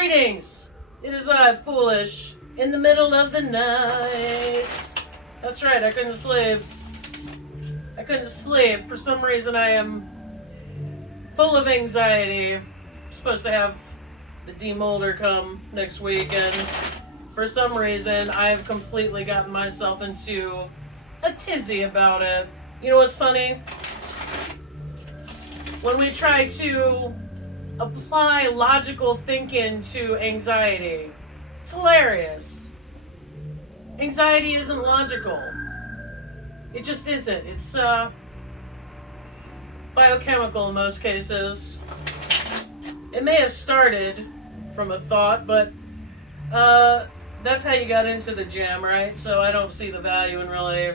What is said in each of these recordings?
Greetings! It is I, Foolish, in the middle of the night. That's right, I couldn't sleep. For some reason, I am full of anxiety. I'm supposed to have the demolder come next week, and for some reason, I have completely gotten myself into a tizzy about it. You know what's funny? When we try to apply logical thinking to anxiety, it's hilarious. Anxiety isn't logical. It just isn't. It's biochemical in most cases. It may have started from a thought, but that's how you got into the jam, right? So I don't see the value in really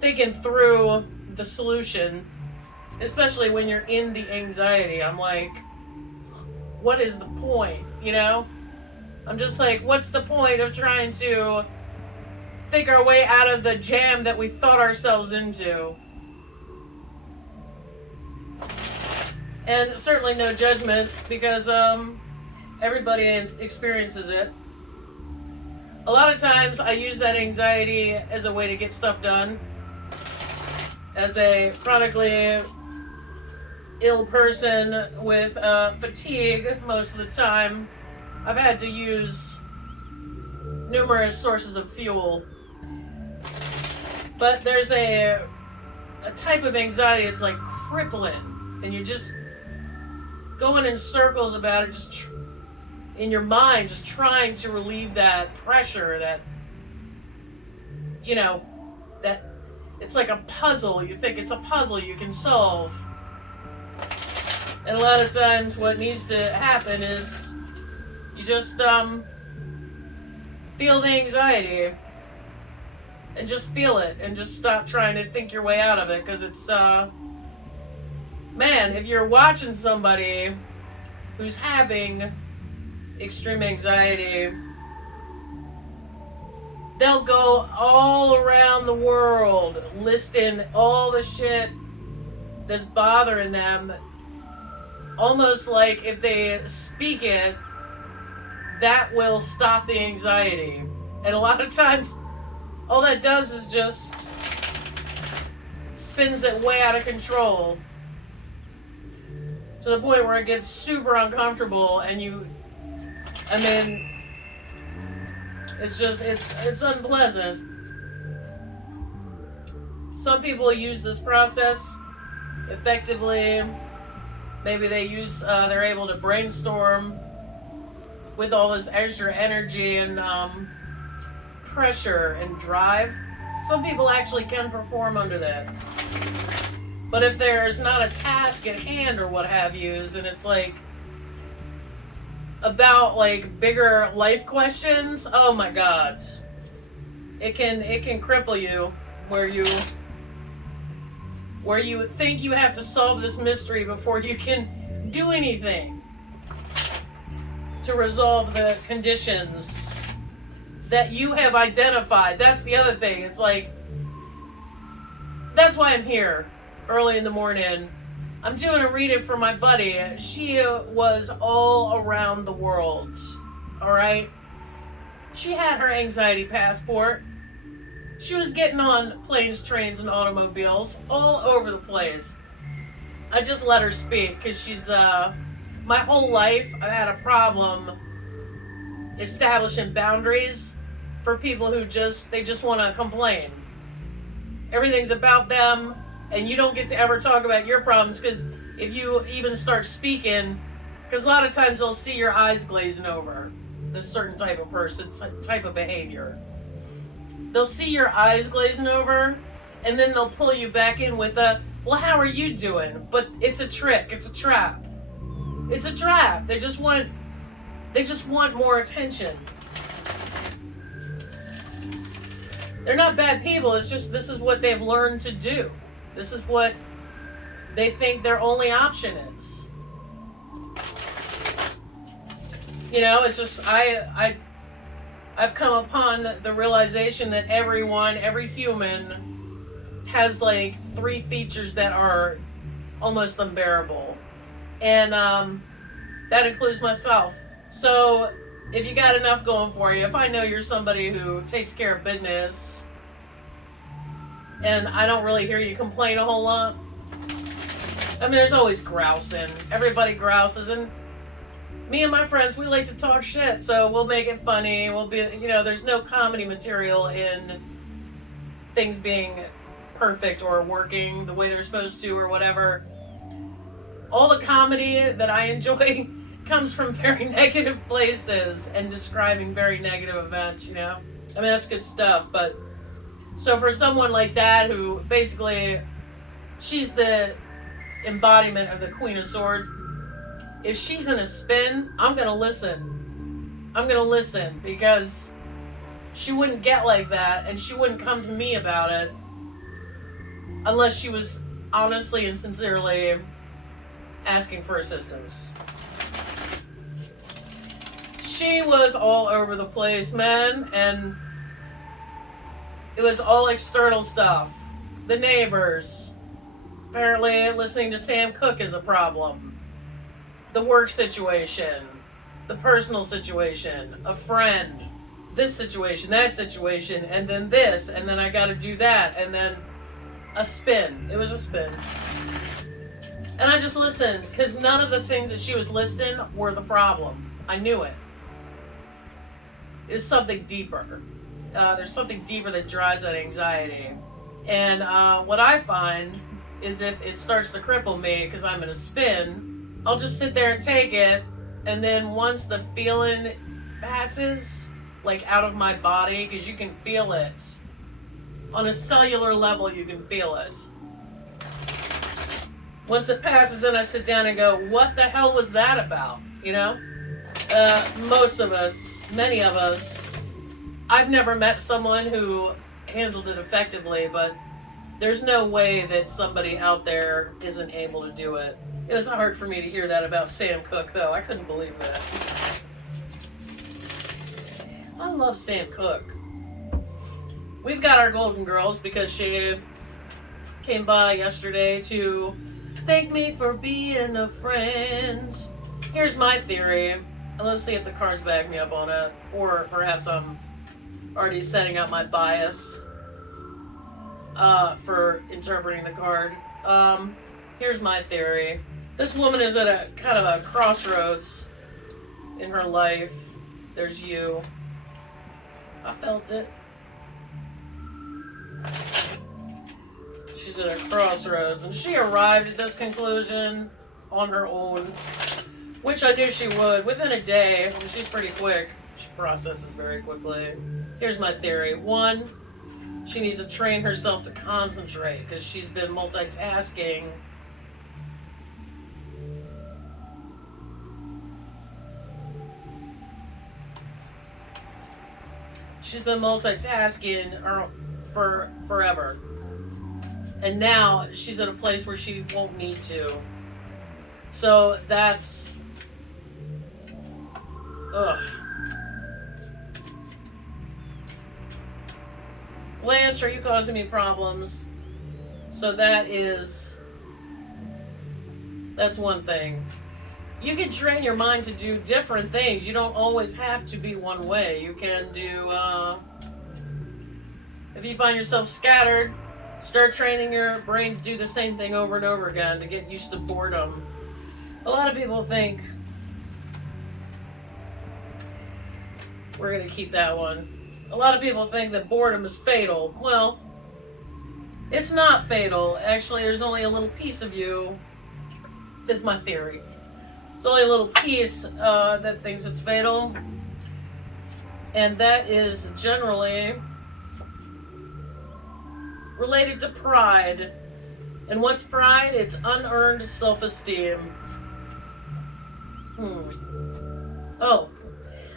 thinking through the solution, especially when you're in the anxiety. I'm like, what is the point, you know? I'm just like, what's the point of trying to think our way out of the jam that we thought ourselves into? And certainly no judgment, because everybody experiences it. A lot of times I use that anxiety as a way to get stuff done. As a chronically ill person with fatigue most of the time, I've had to use numerous sources of fuel. But there's a type of anxiety, it's like crippling, and you're just going in circles about it, just in your mind, just trying to relieve that pressure, that, you know, that it's like a puzzle. You think it's a puzzle you can solve. And a lot of times what needs to happen is you just feel the anxiety and just feel it and just stop trying to think your way out of it, because it's man, if you're watching somebody who's having extreme anxiety, they'll go all around the world listing all the shit that's bothering them, almost like if they speak it, that will stop the anxiety. And a lot of times, all that does is just spins it way out of control, to the point where it gets super uncomfortable, and it's unpleasant. Some people use this process effectively. Maybe they're able to brainstorm with all this extra energy and pressure and drive. Some people actually can perform under that. But if there's not a task at hand or what have you, and it's like about like bigger life questions, oh my God, it can cripple you, where you think you have to solve this mystery before you can do anything to resolve the conditions that you have identified. That's the other thing. It's like, that's why I'm here early in the morning. I'm doing a reading for my buddy. She was all around the world, all right? She had her anxiety passport. She was getting on planes, trains, and automobiles all over the place. I just let her speak, because she's, my whole life, I've had a problem establishing boundaries for people who just want to complain. Everything's about them, and you don't get to ever talk about your problems, because if you even start speaking, because a lot of times they'll see your eyes glazing over, this certain type of person, type of behavior. They'll see your eyes glazing over, and then they'll pull you back in with a, well, how are you doing? But it's a trick. It's a trap. It's a trap. They just want more attention. They're not bad people. It's just, this is what they've learned to do. This is what they think their only option is. You know, it's just, I've come upon the realization that every human has like 3 features that are almost unbearable. And That includes myself. So if you got enough going for you, if I know you're somebody who takes care of business, and I don't really hear you complain a whole lot. I mean, there's always grousing. Everybody grouses, and me and my friends, we like to talk shit, so we'll make it funny. We'll be, there's no comedy material in things being perfect or working the way they're supposed to or whatever. All the comedy that I enjoy comes from very negative places and describing very negative events, I mean, that's good stuff, but so for someone like that who basically, she's the embodiment of the Queen of Swords, if she's in a spin, I'm going to listen. I'm going to listen because she wouldn't get like that and she wouldn't come to me about it unless she was honestly and sincerely asking for assistance. She was all over the place, man, and it was all external stuff. The neighbors. Apparently listening to Sam Cooke is a problem. The work situation. The personal situation. A friend. This situation, that situation, and then this, and then I gotta do that, and then a spin. It was a spin. And I just listened, because none of the things that she was listing were the problem. I knew it. It was something deeper. There's something deeper that drives that anxiety. And what I find is if it starts to cripple me because I'm in a spin, I'll just sit there and take it. And then once the feeling passes, like out of my body, because you can feel it. On a cellular level, you can feel it. Once it passes, then I sit down and go, what the hell was that about? Most of us, many of us, I've never met someone who handled it effectively, but there's no way that somebody out there isn't able to do it. It was hard for me to hear that about Sam Cooke, though. I couldn't believe that. I love Sam Cooke. We've got our Golden Girls because she came by yesterday to thank me for being a friend. Here's my theory. And let's see if the cards back me up on it. Or perhaps I'm already setting up my bias for interpreting the card. Here's my theory. This woman is at a kind of a crossroads in her life. There's you. I felt it. She's at a crossroads, and she arrived at this conclusion on her own, which I knew she would. Within a day, and she's pretty quick. She processes very quickly. Here's my theory. 1, she needs to train herself to concentrate because she's been multitasking. She's been multitasking for forever. And now she's at a place where she won't need to. So that's... Ugh. Blanche, are you causing me problems? So that's one thing. You can train your mind to do different things. You don't always have to be one way. You can do, if you find yourself scattered, start training your brain to do the same thing over and over again to get used to boredom. A lot of people think, we're going to keep that one. A lot of people think that boredom is fatal. Well, it's not fatal. Actually, there's only a little piece of you. This is my theory. It's only a little piece that thinks it's fatal. And that is generally related to pride. And what's pride? It's unearned self-esteem. Oh,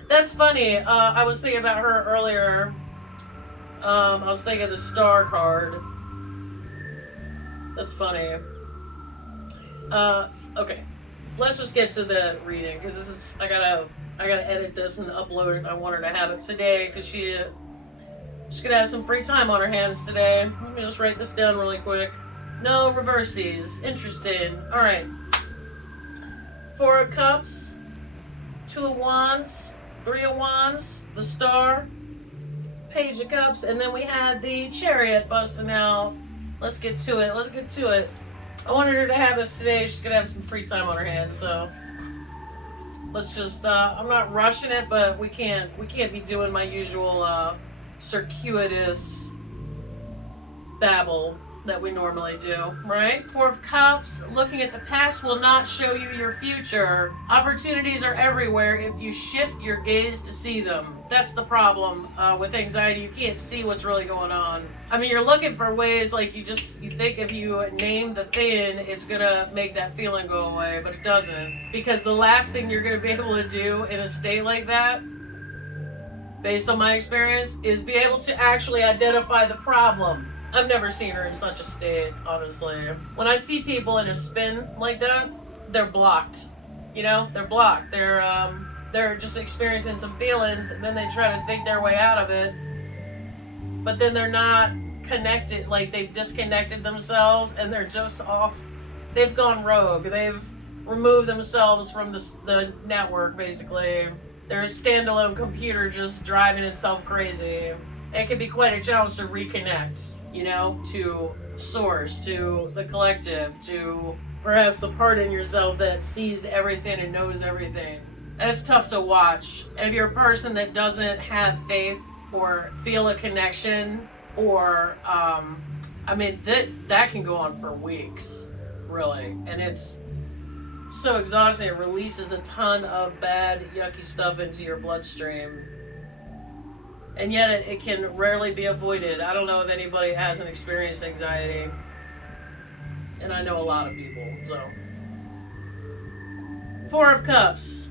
that's funny. I was thinking about her earlier. I was thinking of the star card. That's funny. Okay. Let's just get to the reading because this is I gotta edit this and upload it. I want her to have it today because she's gonna have some free time on her hands today. Let me just write this down really quick. No reverses. Interesting. All right. 4 of Cups. Two of Wands, Three of Wands, the Star, Page of Cups, and then we had the Chariot busting out. Let's get to it. Let's get to it. I wanted her to have this today. She's gonna have some free time on her hands, so let's just. I'm not rushing it, but we can't be doing my usual circuitous babble that we normally do, right? Four of Cups, looking at the past will not show you your future. Opportunities are everywhere if you shift your gaze to see them. That's the problem with anxiety. You can't see what's really going on. I mean, you're looking for ways, like you think if you name the thing, it's gonna make that feeling go away, but it doesn't. Because the last thing you're gonna be able to do in a state like that, based on my experience, is be able to actually identify the problem. I've never seen her in such a state, honestly. When I see people in a spin like that, they're blocked. You know, they're blocked. They're just experiencing some feelings, and then they try to think their way out of it. But then they're not connected, like they've disconnected themselves, and they're just off. They've gone rogue. They've removed themselves from the network, basically. They're a standalone computer just driving itself crazy. It can be quite a challenge to reconnect, you know, to source, to the collective, to perhaps the part in yourself that sees everything and knows everything. And it's tough to watch. And if you're a person that doesn't have faith or feel a connection, or I mean, that can go on for weeks, really. And it's so exhausting. It releases a ton of bad, yucky stuff into your bloodstream. And yet it can rarely be avoided. I don't know if anybody hasn't experienced anxiety. And I know a lot of people, so. Four of Cups.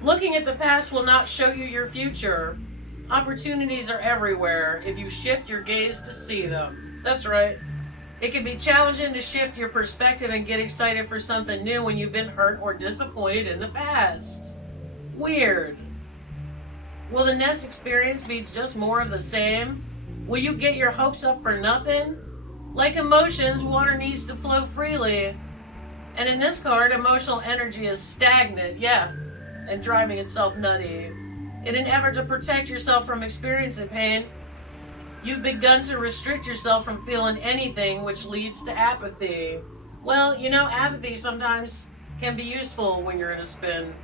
Looking at the past will not show you your future. Opportunities are everywhere if you shift your gaze to see them. That's right. It can be challenging to shift your perspective and get excited for something new when you've been hurt or disappointed in the past. Weird. Will the next experience be just more of the same? Will you get your hopes up for nothing? Like emotions, water needs to flow freely. And in this card, emotional energy is stagnant, and driving itself nutty. In an effort to protect yourself from experiencing pain, you've begun to restrict yourself from feeling anything, which leads to apathy. Well, you know, apathy sometimes can be useful when you're in a spin.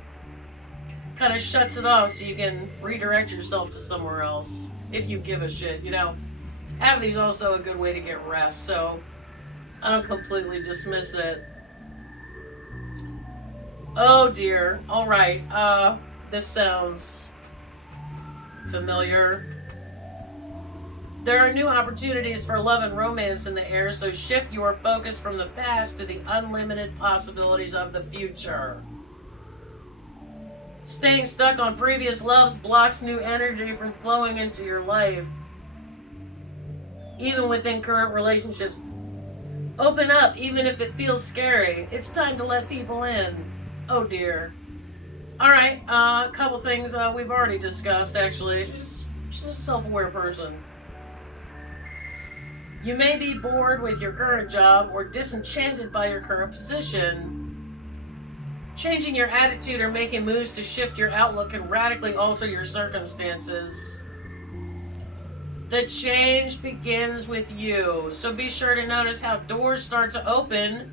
Kind of shuts it off so you can redirect yourself to somewhere else, if you give a shit, you know. Apathy is also a good way to get rest, so I don't completely dismiss it. Oh dear. All right. This sounds familiar. There are new opportunities for love and romance in the air, so shift your focus from the past to the unlimited possibilities of the future. Staying stuck on previous loves blocks new energy from flowing into your life. Even within current relationships. Open up, even if it feels scary. It's time to let people in. Oh dear. Alright, a couple things we've already discussed, actually. Just a self-aware person. You may be bored with your current job or disenchanted by your current position. Changing your attitude or making moves to shift your outlook can radically alter your circumstances. The change begins with you, so be sure to notice how doors start to open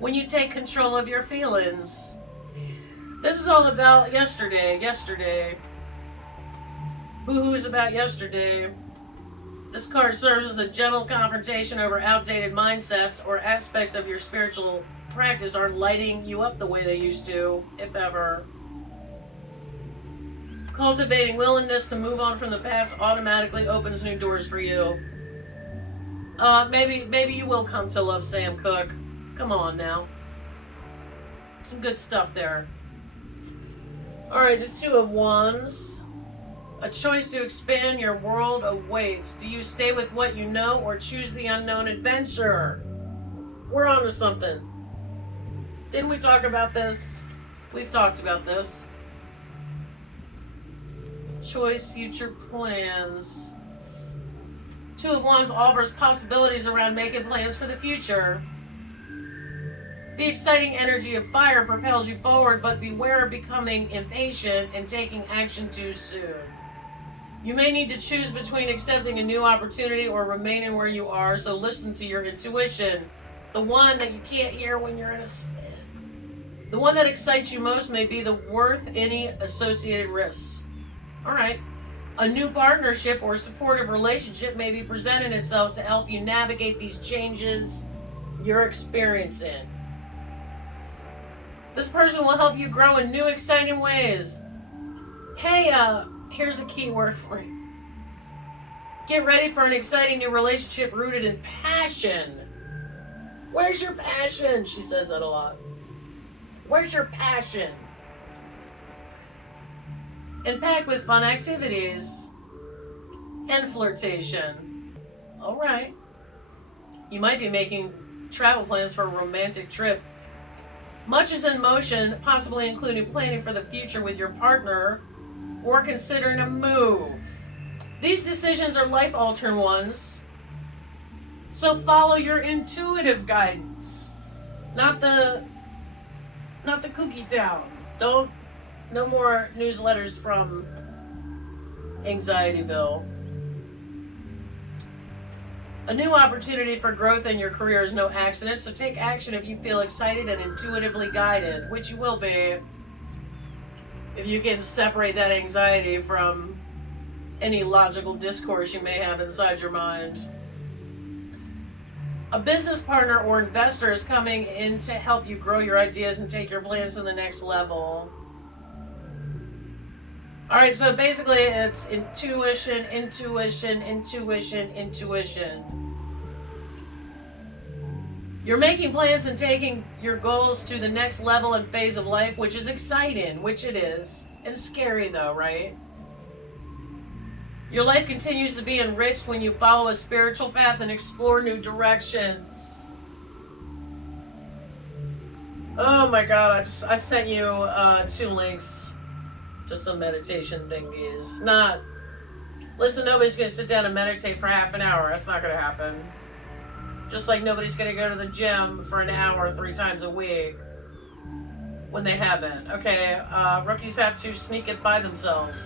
when you take control of your feelings. This is all about yesterday. Boo-hoo's about yesterday. This card serves as a gentle confrontation over outdated mindsets or aspects of your spiritual practice aren't lighting you up the way they used to, if ever. Cultivating willingness to move on from the past automatically opens new doors for you. Maybe you will come to love Sam Cooke. Come on now. Some good stuff there. Alright, the Two of Wands. A choice to expand your world awaits. Do you stay with what you know or choose the unknown adventure? We're on to something. Didn't we talk about this? We've talked about this. Choice, future plans. Two of Wands offers possibilities around making plans for the future. The exciting energy of fire propels you forward, but beware of becoming impatient and taking action too soon. You may need to choose between accepting a new opportunity or remaining where you are, so listen to your intuition, the one that you can't hear when you're in a spin. The one that excites you most may be the worth any associated risks. All right. A new partnership or supportive relationship may be presenting itself to help you navigate these changes you're experiencing. This person will help you grow in new, exciting ways. Hey, here's a key word for you. Get ready for an exciting new relationship rooted in passion. Where's your passion? She says that a lot. Where's your passion? And packed with fun activities and flirtation. All right. You might be making travel plans for a romantic trip. Much is in motion, possibly including planning for the future with your partner or considering a move. These decisions are life-altering ones, so follow your intuitive guidance, not the cookie town. No more newsletters from Anxietyville. A new opportunity for growth in your career is no accident, so take action if you feel excited and intuitively guided, which you will be if you can separate that anxiety from any logical discourse you may have inside your mind. A business partner or investor is coming in to help you grow your ideas and take your plans to the next level. All right, so basically it's intuition. You're making plans and taking your goals to the next level and phase of life, which is exciting, which it is, and scary though, right? Your life continues to be enriched when you follow a spiritual path and explore new directions. Oh my God, I sent you 2 links to some meditation thingies. Listen, nobody's going to sit down and meditate for half an hour. That's not going to happen. Just like nobody's going to go to the gym for an hour 3 times a week when they haven't. Okay, rookies have to sneak it by themselves.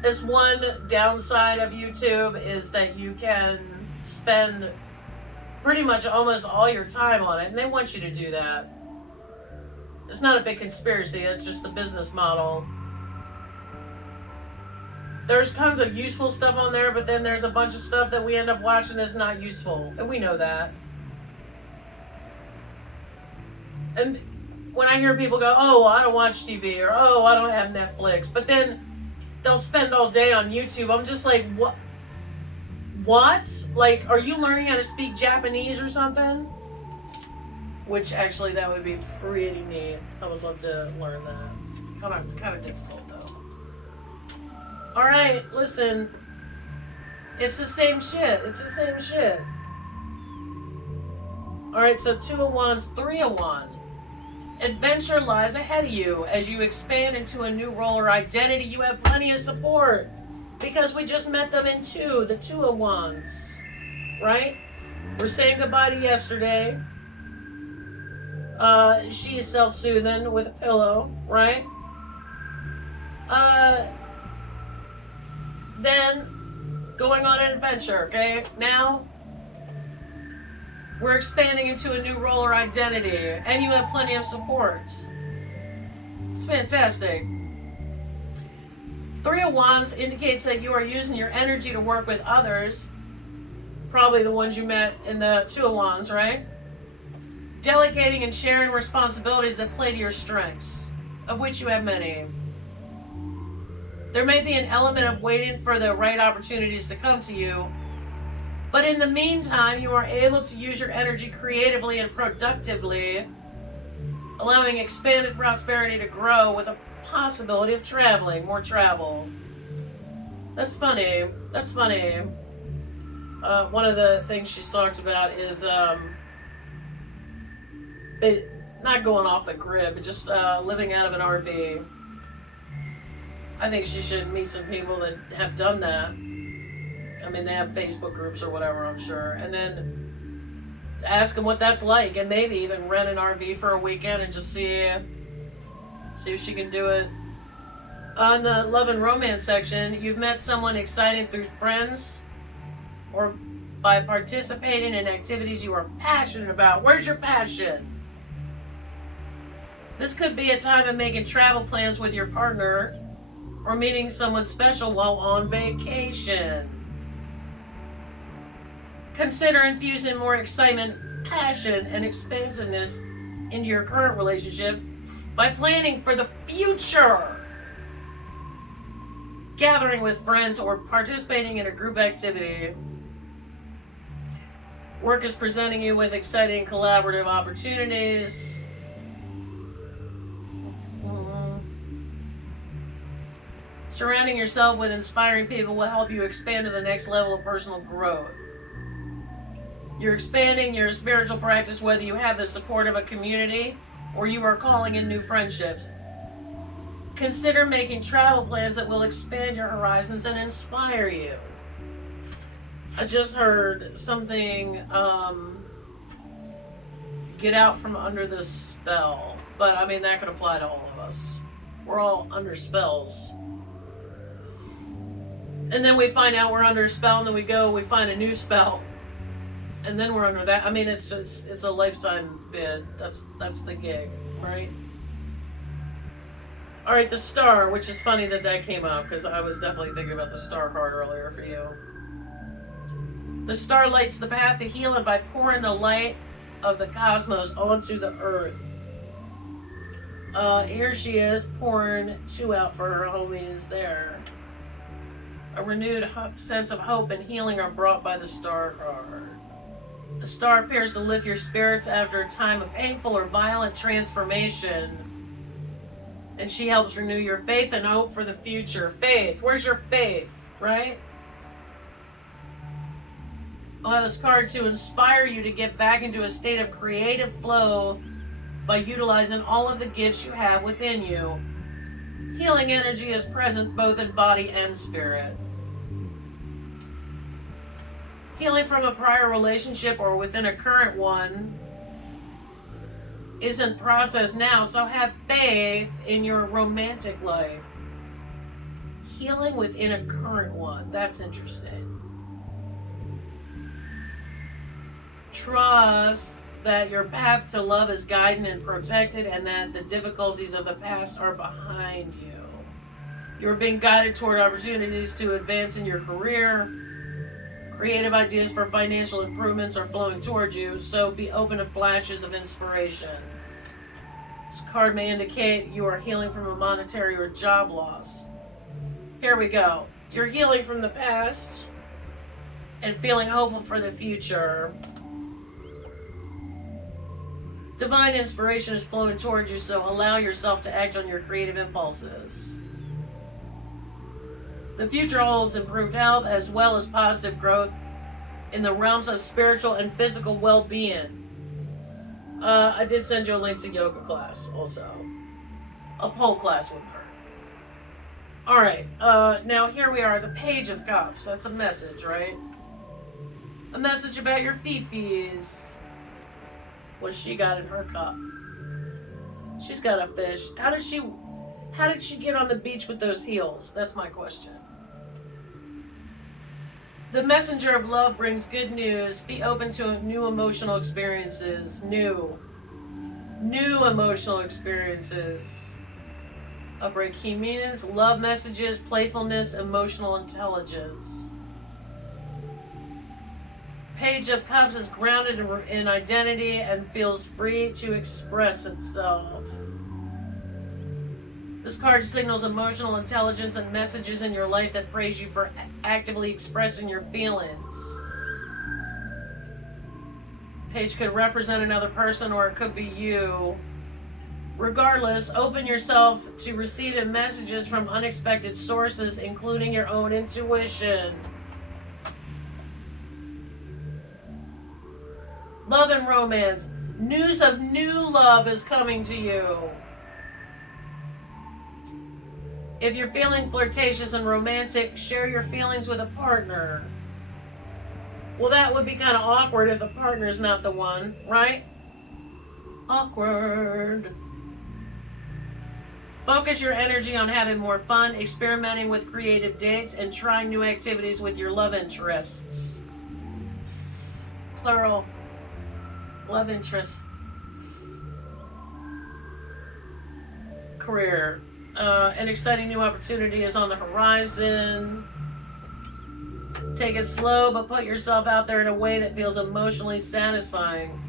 This one downside of YouTube is that you can spend pretty much almost all your time on it, and they want you to do that. It's not a big conspiracy, it's just the business model. There's tons of useful stuff on there, but then there's a bunch of stuff that we end up watching that's not useful, and we know that. And when I hear people go, oh, well, I don't watch TV, or oh, I don't have Netflix, but then they'll spend all day on YouTube. I'm just like, what? Like, are you learning how to speak Japanese or something? Which actually, that would be pretty neat. I would love to learn that. Kind of difficult though. All right, listen. It's the same shit. All right, so 2 of Wands, 3 of Wands. Adventure lies ahead of you as you expand into a new role or identity. You have plenty of support because we just met them in 2, the 2 of Wands, right? We're saying goodbye to yesterday. She is self-soothing with a pillow, right? Then going on an adventure, okay? Now we're expanding into a new role or identity, and you have plenty of support. It's fantastic. 3 of Wands indicates that you are using your energy to work with others, probably the ones you met in the 2 of Wands, right? Delegating and sharing responsibilities that play to your strengths, of which you have many. There may be an element of waiting for the right opportunities to come to you, but in the meantime, you are able to use your energy creatively and productively, allowing expanded prosperity to grow with a possibility of traveling, more travel. That's funny. One of the things she's talked about is not going off the grid, but just living out of an RV. I think she should meet some people that have done that. I mean, they have Facebook groups or whatever, I'm sure. And then Ask them what that's like, and maybe even rent an RV for a weekend and just see if she can do it. On the love and romance section, you've met someone exciting through friends or by participating in activities you are passionate about. Where's your passion? This could be a time of making travel plans with your partner or meeting someone special while on vacation. Consider infusing more excitement, passion, and expansiveness into your current relationship by planning for the future. Gathering with friends or participating in a group activity. Work is presenting you with exciting collaborative opportunities. Surrounding yourself with inspiring people will help you expand to the next level of personal growth. You're expanding your spiritual practice whether you have the support of a community or you are calling in new friendships. Consider making travel plans that will expand your horizons and inspire you. I just heard something, get out from under the spell. But I mean, that could apply to all of us. We're all under spells. And then we find out we're under a spell, and then we find a new spell. And then we're under that. I mean, it's a lifetime bid. That's the gig, right? All right, the star, which is funny that came up because I was definitely thinking about the star card earlier for you. The star lights the path to healing by pouring the light of the cosmos onto the earth. Here she is pouring 2 out for her homies there. A renewed sense of hope and healing are brought by the star card. The star appears to lift your spirits after a time of painful or violent transformation. And she helps renew your faith and hope for the future. Faith. Where's your faith? Right? Allow this card to inspire you to get back into a state of creative flow by utilizing all of the gifts you have within you. Healing energy is present both in body and spirit. Healing from a prior relationship or within a current one is in process now, so have faith in your romantic life. Healing within a current one, that's interesting. Trust that your path to love is guided and protected and that the difficulties of the past are behind you. You're being guided toward opportunities to advance in your career. Creative ideas for financial improvements are flowing towards you, so be open to flashes of inspiration. This card may indicate you are healing from a monetary or job loss. Here we go. You're healing from the past and feeling hopeful for the future. Divine inspiration is flowing towards you, so allow yourself to act on your creative impulses. The future holds improved health as well as positive growth in the realms of spiritual and physical well-being. I did send you a link to yoga class also. A pole class with her. Alright, now here we are, the Page of Cups. That's a message, right? A message about your fifis. What she got in her cup? She's got a fish. How did she get on the beach with those heels? That's my question. The messenger of love brings good news. Be open to new emotional experiences. New emotional experiences. Upright key meanings, love messages, playfulness, emotional intelligence. Page of Cups is grounded in identity and feels free to express itself. This card signals emotional intelligence and messages in your life that praise you for actively expressing your feelings. Page could represent another person or it could be you. Regardless, open yourself to receiving messages from unexpected sources, including your own intuition. Love and romance. News of new love is coming to you. If you're feeling flirtatious and romantic, share your feelings with a partner. Well, that would be kind of awkward if the partner's not the one, right? Awkward. Focus your energy on having more fun, experimenting with creative dates, and trying new activities with your love interests. Plural. Love interests. Career. An exciting new opportunity is on the horizon. Take it slow, but put yourself out there in a way that feels emotionally satisfying.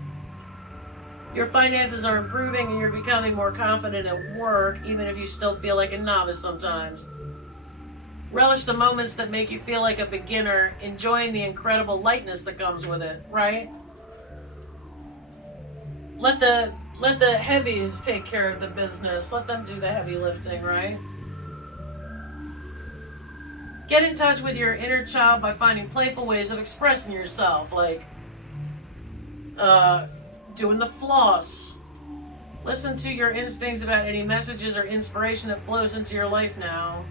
Your finances are improving and you're becoming more confident at work, even if you still feel like a novice sometimes. Relish the moments that make you feel like a beginner, enjoying the incredible lightness that comes with it, right? Let the heavies take care of the business. Let them do the heavy lifting, right? Get in touch with your inner child by finding playful ways of expressing yourself, like doing the floss. Listen to your instincts about any messages or inspiration that flows into your life now.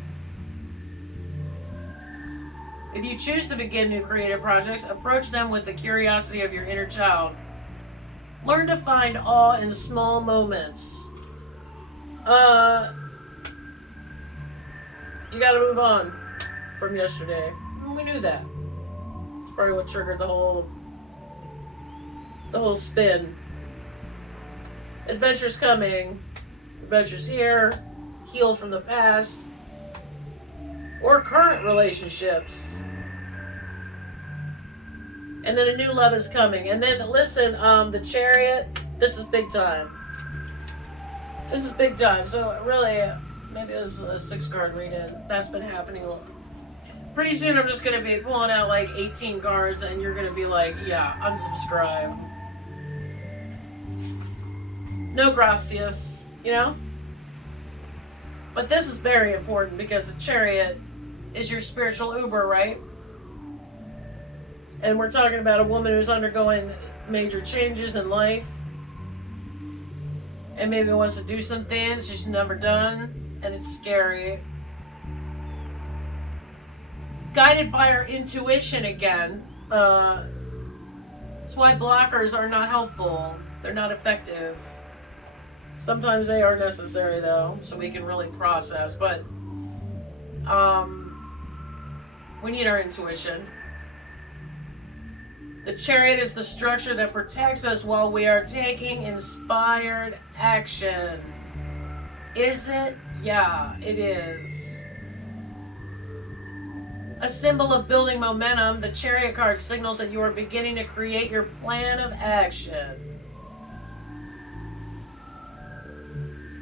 If you choose to begin new creative projects, approach them with the curiosity of your inner child. Learn to find awe in small moments. You gotta move on from yesterday. We knew that. It's probably what triggered the whole spin. Adventure's coming. Adventure's here. Heal from the past. Or current relationships. And then a new love is coming. And then, listen, the Chariot, this is big time. This is big time. So, really, maybe it was a 6-card reading. That's been happening a lot. Pretty soon, I'm just going to be pulling out like 18 cards, and you're going to be like, yeah, unsubscribe. No gracias, you know? But this is very important because the Chariot is your spiritual Uber, right? And we're talking about a woman who's undergoing major changes in life. And maybe wants to do some things she's never done. And it's scary. Guided by our intuition again. That's why blockers are not helpful. They're not effective. Sometimes they are necessary, though, so we can really process. But we need our intuition. The Chariot is the structure that protects us while we are taking inspired action. Is it? Yeah, it is. A symbol of building momentum, the Chariot card signals that you are beginning to create your plan of action.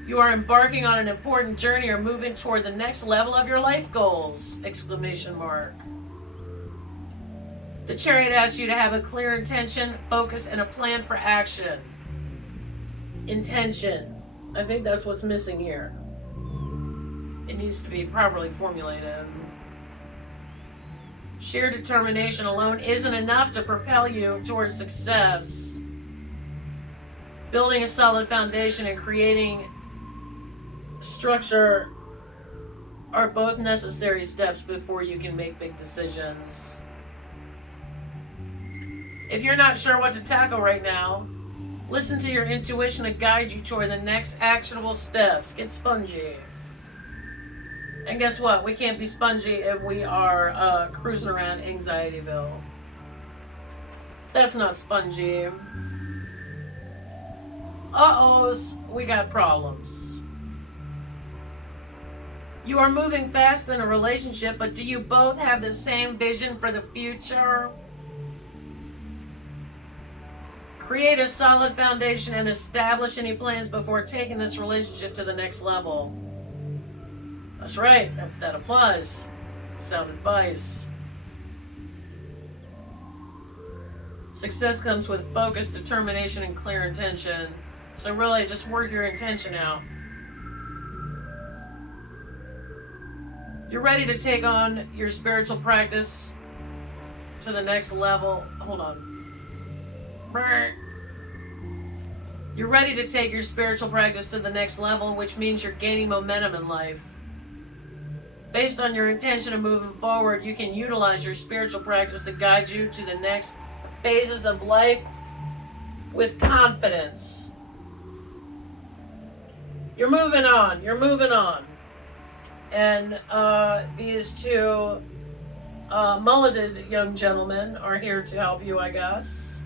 You are embarking on an important journey or moving toward the next level of your life goals! Exclamation mark. The Chariot asks you to have a clear intention, focus, and a plan for action. Intention. I think that's what's missing here. It needs to be properly formulated. Sheer determination alone isn't enough to propel you towards success. Building a solid foundation and creating structure are both necessary steps before you can make big decisions. If you're not sure what to tackle right now, listen to your intuition to guide you toward the next actionable steps. Get spongy. And guess what? We can't be spongy if we are cruising around Anxietyville. That's not spongy. Uh-ohs, we got problems. You are moving fast in a relationship, but do you both have the same vision for the future? Create a solid foundation and establish any plans before taking this relationship to the next level. That's right, that applies. Sound advice. Success comes with focus, determination, and clear intention. So really, just work your intention out. You're ready to take on your spiritual practice to the next level. Hold on. You're ready to take your spiritual practice to the next level, which means you're gaining momentum in life. Based on your intention of moving forward, you can utilize your spiritual practice to guide you to the next phases of life with confidence. You're moving on. You're moving on. And these two mulleted young gentlemen are here to help you, I guess.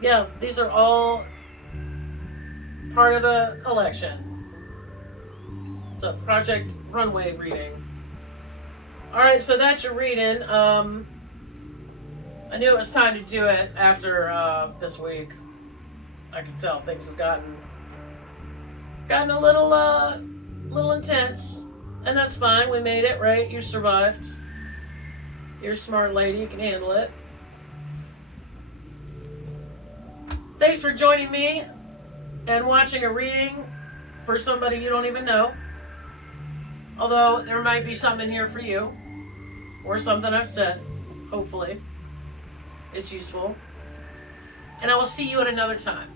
Yeah, these are all part of a collection. So, Project Runway reading. Alright, so that's your reading. I knew it was time to do it after this week. I can tell things have gotten a little intense. And that's fine. We made it, right? You survived. You're a smart lady. You can handle it. Thanks for joining me and watching a reading for somebody you don't even know. Although there might be something here for you. Or something I've said. Hopefully. It's useful. And I will see you at another time.